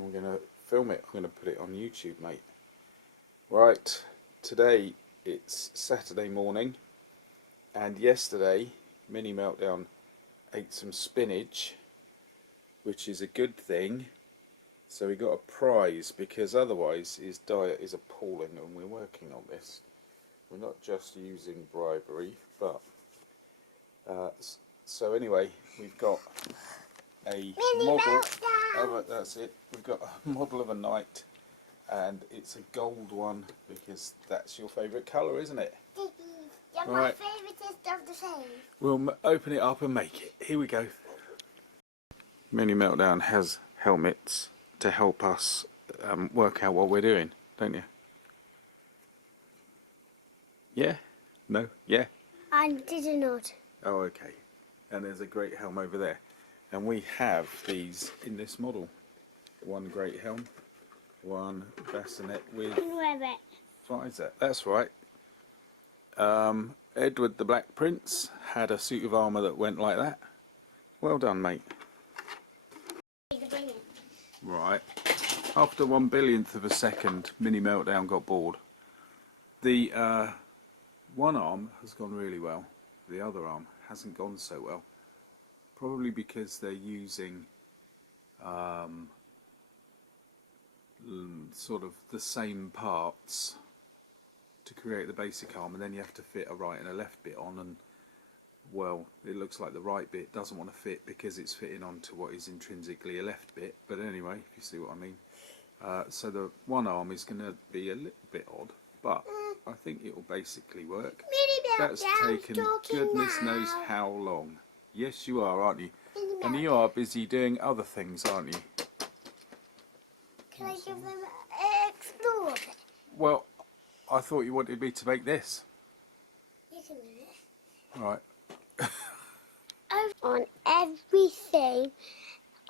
and we're going to film it. I'm going to put it on YouTube, mate. Right, today it's Saturday morning, and yesterday Mini Meltdown ate some spinach, which is a good thing. So we got a prize, because otherwise his diet is appalling, and we're working on this. We're not just using bribery, but so anyway, we've got a model of it. That's it. We've got a model of a knight, and it's a gold one because that's your favourite colour, isn't it? Yeah, my right. favourite is of the same. We'll open it up and make it. Here we go. Mini Meltdown has helmets to help us work out what we're doing, don't you? Yeah? No? Yeah? I did not. Oh, okay. And there's a great helm over there. And we have these in this model. One great helm, one bassinet with visor. That's right. Edward the Black Prince had a suit of armour that went like that. Well done, mate. Right. After 1/1000th of a second, Mini Meltdown got bored. The one arm has gone really well. The other arm hasn't gone so well. Probably because they're using sort of the same parts to create the basic arm, and then you have to fit a right and a left bit on, and well, it looks like the right bit doesn't want to fit because it's fitting onto what is intrinsically a left bit. But anyway, if you see what I mean. So the one arm is going to be a little bit odd, but I think it will basically work. That's taken goodness knows how long. Yes, you are, aren't you? And you are busy doing other things, aren't you? Can I give them an explore? Well, I thought you wanted me to make this. You can do it. Right. On everything,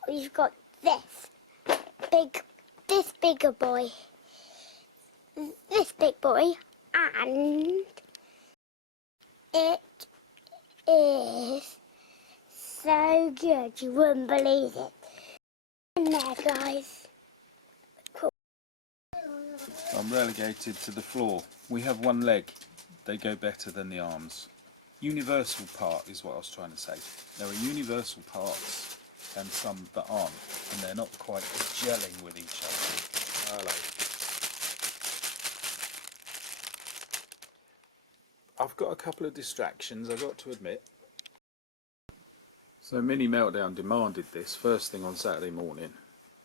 we've got this bigger boy, this big boy, and it is so good, you wouldn't believe it. In there, guys. Cool. I'm relegated to the floor. We have one leg. They go better than the arms. Universal part is what I was trying to say. There are universal parts and some that aren't, and they're not quite gelling with each other. Hello. I've got a couple of distractions, I've got to admit. So Mini Meltdown demanded this first thing on Saturday morning,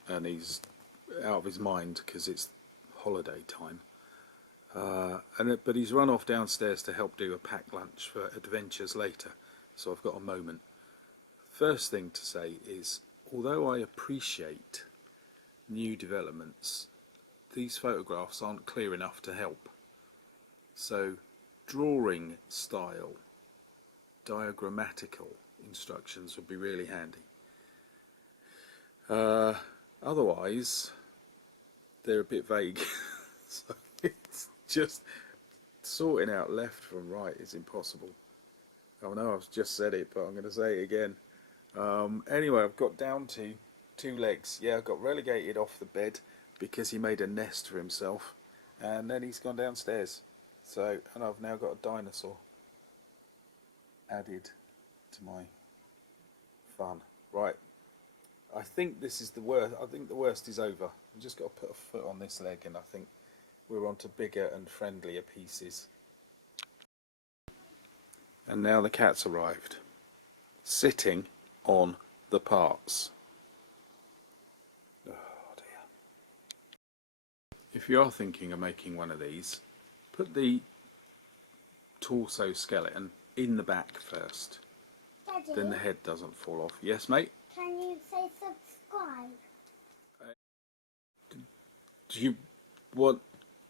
and he's out of his mind because it's holiday time. But he's run off downstairs to help do a packed lunch for adventures later, so I've got a moment. First thing to say is, although I appreciate new developments, these photographs aren't clear enough to help. So drawing style, diagrammatical instructions would be really handy. Otherwise, they're a bit vague. So it's just sorting out left from right is impossible. I know I've just said it, but I'm going to say it again. Anyway, I've got down to 2 legs. Yeah, I got relegated off the bed because he made a nest for himself, and then he's gone downstairs. So, and I've now got a dinosaur added to my fun. Right, I think this is the worst. I think the worst is over. I've just got to put a foot on this leg, and I think we're on to bigger and friendlier pieces. And now the cat's arrived, sitting on the parts. Oh dear. If you are thinking of making one of these, put the torso skeleton in the back first. Daddy, then the head doesn't fall off. Yes, mate? can you say subscribe? Do you want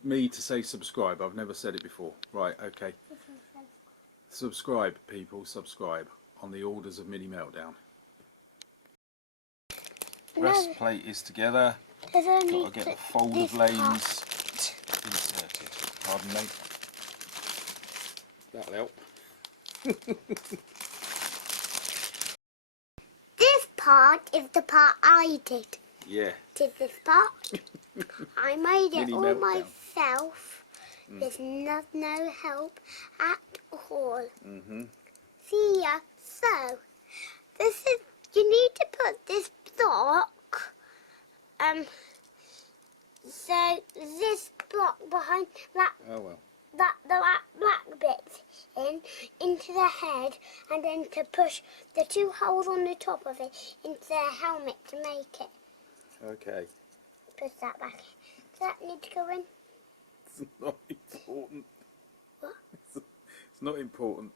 me to say subscribe? I've never said it before. Right, okay. Subscribe, people, subscribe on the orders of Mini Meltdown. Breastplate is together. Got to get the fold of lanes inserted. Pardon me. That'll help. This part is the part I did. Yeah. did this part. I made it Mini all meltdown. myself. There's no help at all. See ya. So, this is, you need to put this block, so this block behind that, Oh well. the black bit into the head, and then to push the two holes on the top of it into the helmet to make it. Okay. Push that back. Does that need to go in? It's not important. What? It's not important.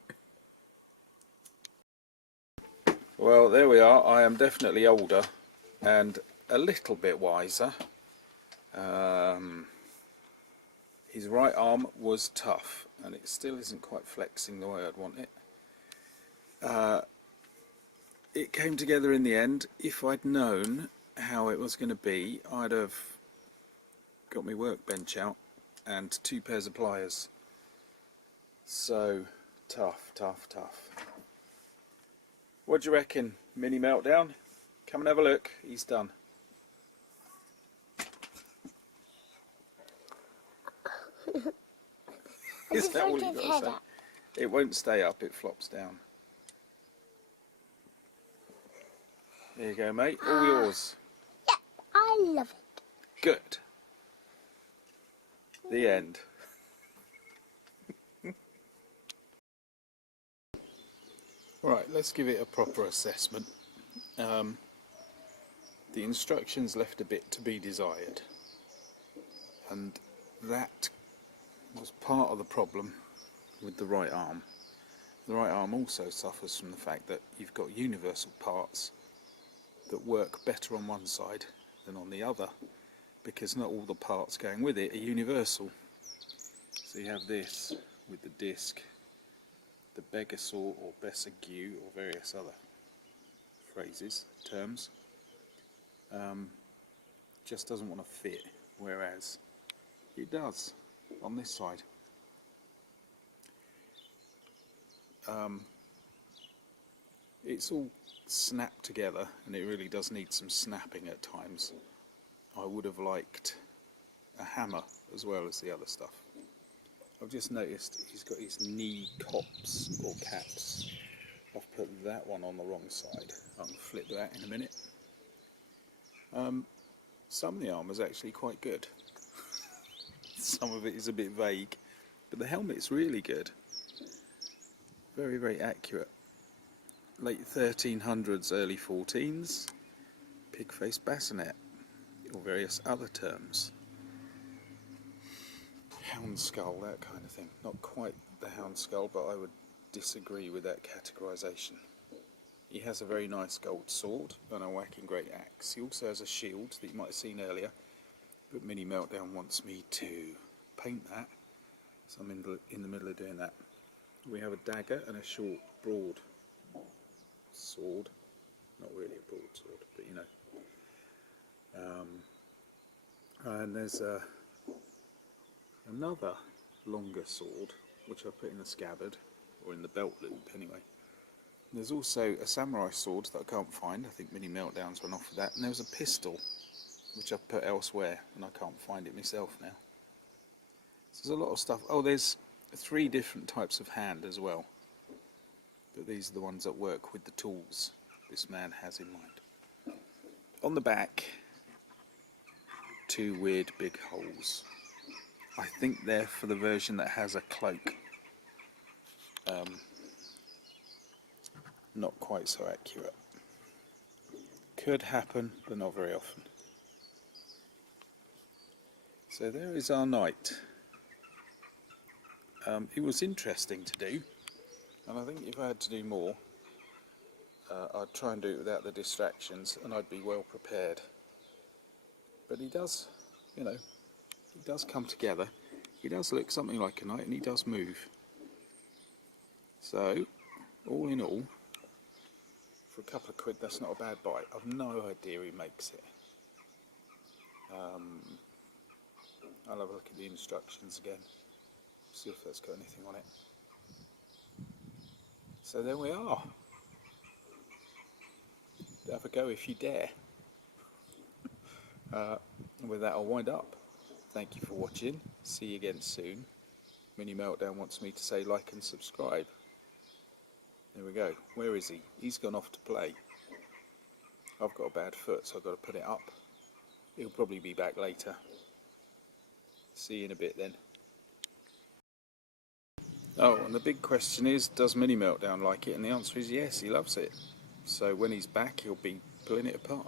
Well, there we are. I am definitely older and a little bit wiser. His right arm was tough, and it still isn't quite flexing the way I'd want it. It came together in the end. If I'd known how it was going to be, I'd have got my workbench out and 2 pairs of pliers. So tough. What do you reckon, Mini Meltdown? Come and have a look. He's done. Is that all you got to say? It won't stay up, it flops down. There you go, mate. All yours. Yeah, I love it. Good. The end. Right, let's give it a proper assessment. The instructions left a bit to be desired, and that was part of the problem with the right arm. The right arm also suffers from the fact that you've got universal parts that work better on one side than on the other, because not all the parts going with it are universal. So you have this with the disc, the Begasaw or Bessague or various other phrases, terms, just doesn't want to fit, whereas it does on this side. It's all snapped together, and it really does need some snapping at times. I would have liked a hammer as well as the other stuff. I've just noticed he's got his knee cops or caps. I've put that one on the wrong side. I'll flip that in a minute. Some of the armour's actually quite good. Some of it is a bit vague, but the helmet's really good. Very, very accurate. Late 1300s, early 14s, pig-face bassinet, or various other terms. Hound skull, that kind of thing. Not quite the hound skull, but I would disagree with that categorisation. He has a very nice gold sword and a whacking great axe. He also has a shield that you might have seen earlier, but Mini Meltdown wants me to paint that, so I'm in the middle of doing that. We have a dagger and a short, broad sword. Not really a broad sword, but you know. And there's another longer sword, which I put in the scabbard, or in the belt loop anyway. There's also a samurai sword that I can't find. I think Mini Meltdown's run off with that. And there's a pistol, which I've put elsewhere, and I can't find it myself now. So there's a lot of stuff. Oh, there's 3 different types of hand as well. But these are the ones that work with the tools this man has in mind. On the back, 2 weird big holes. I think they're for the version that has a cloak. Not quite so accurate. Could happen, but not very often. So there is our night. It was interesting to do, and I think if I had to do more, I'd try and do it without the distractions, and I'd be well prepared. But he does, you know, he does come together. He does look something like a knight, and he does move. So, all in all, for a couple of quid, that's not a bad buy. I've no idea he makes it. I'll have a look at the instructions again, see if that's got anything on it. So there we are. Have a go if you dare. With that, I'll wind up. Thank you for watching. See you again soon. Mini Meltdown wants me to say like and subscribe. There we go. Where is he? He's gone off to play. I've got a bad foot, so I've got to put it up. He'll probably be back later. See you in a bit then. Oh, and the big question is, does Mini Meltdown like it? And the answer is yes, he loves it. So when he's back, he'll be pulling it apart.